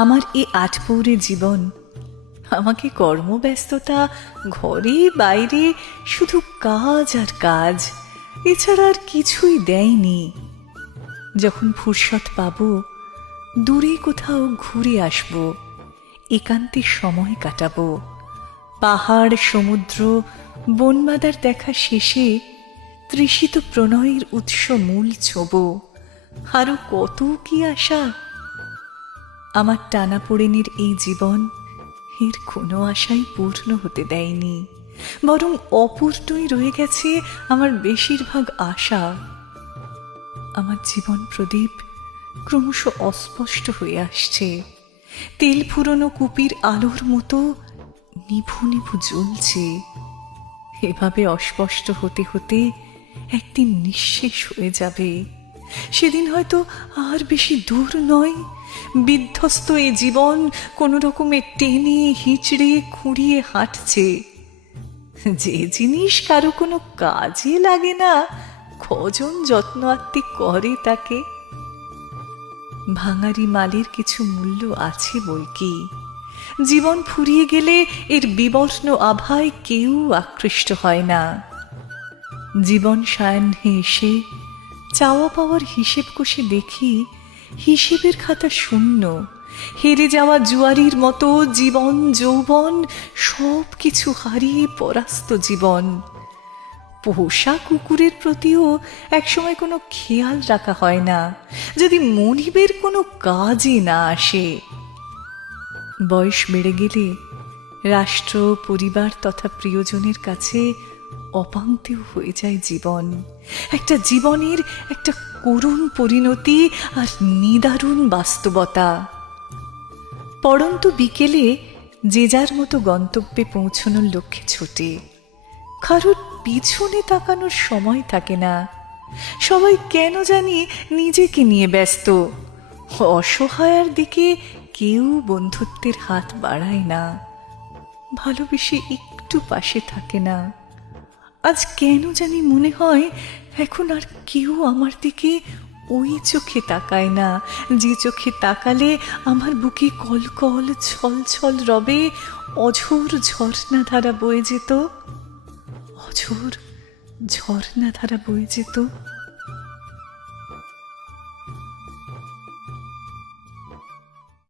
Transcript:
আমার এই আটপৌরে জীবন আমাকে কর্মব্যস্ততা, ঘরে বাইরে শুধু কাজ আর কাজ, এছাড়া আর কিছুই দেয়নি। যখন ফুরসত পাবো, দূরে কোথাও ঘুরে আসবো, একান্তে সময় কাটাবো। পাহাড়, সমুদ্র, বনবাদার দেখা শেষে তৃষিত প্রণয়ের উৎস মূল ছোবো। আরো কত কি আশা! আমার টানাপোড়েনের এই জীবন এর কোনো আশাই পূর্ণ হতে দেয়নি, বরং অপূর্ণই রয়ে গেছে আমার বেশিরভাগ আশা। আমার জীবন প্রদীপ ক্রমশ অস্পষ্ট হয়ে আসছে, তেল ফুরোনো কুপির আলোর মতো নিভু নিভু জ্বলছে। এভাবে অস্পষ্ট হতে হতে একদিন নিঃশেষ হয়ে যাবে। সেদিন হয়তো আর বেশি দূর নয়। বিধ্বস্ত এ জীবন কোনো রকমে টেনে হিচড়ে খুঁড়িয়ে হাঁটছে। যে জিনিস কারো কোনো কাজে লাগে না, কজন যত্ন আত্তি করে তাকে। ভাঙারি মালের কিছু মূল্য আছে বই কি। জীবন ফুরিয়ে গেলে এর বিবর্ণ আভায় কেউ আকৃষ্ট হয় না। জীবন সায়াহ্নে এসে চাওয়া পাওয়ার হিসেব কষে দেখি হিসেবের খাতা শূন্য। হেরে যাওয়া জুয়ারির মতো জীবন যৌবন সব কিছু হারিয়ে পরাস্ত জীবন। পোষা কুকুরের প্রতিও একসময় কোনো খেয়াল রাখা হয় না, যদি মনিবের কোনো কাজই না আসে। বয়স বেড়ে গেলে রাষ্ট্র, পরিবার তথা প্রিয়জনের কাছে অপাঙ্ক্তেয় হয়ে যায় জীবন। একটা জীবনের একটা করুণ পরিণতি আর নিদারুণ বাস্তবতা। পড়ন্ত বিকেলে যে যার মতো গন্তব্যে পৌঁছানোর লক্ষ্যে ছোটে, কারোর পিছনে তাকানোর সময় থাকে না। সবাই কেন জানি নিজেকে নিয়ে ব্যস্ত। অসহায়ার দিকে কেউ বন্ধুত্বের হাত বাড়ায় না, ভালোবেসে একটু পাশে থাকে না। আজ কেন জানি মনে হয় এখন আর কেউ আমার দিকে ওই চোখে তাকায় না, যে চোখে তাকালে আমার বুকে কলকল ছল ছল রবে অঝোর ঝর্ণাধারা বয়ে যেত, অঝোর ঝর্ণাধারা বয়ে যেত।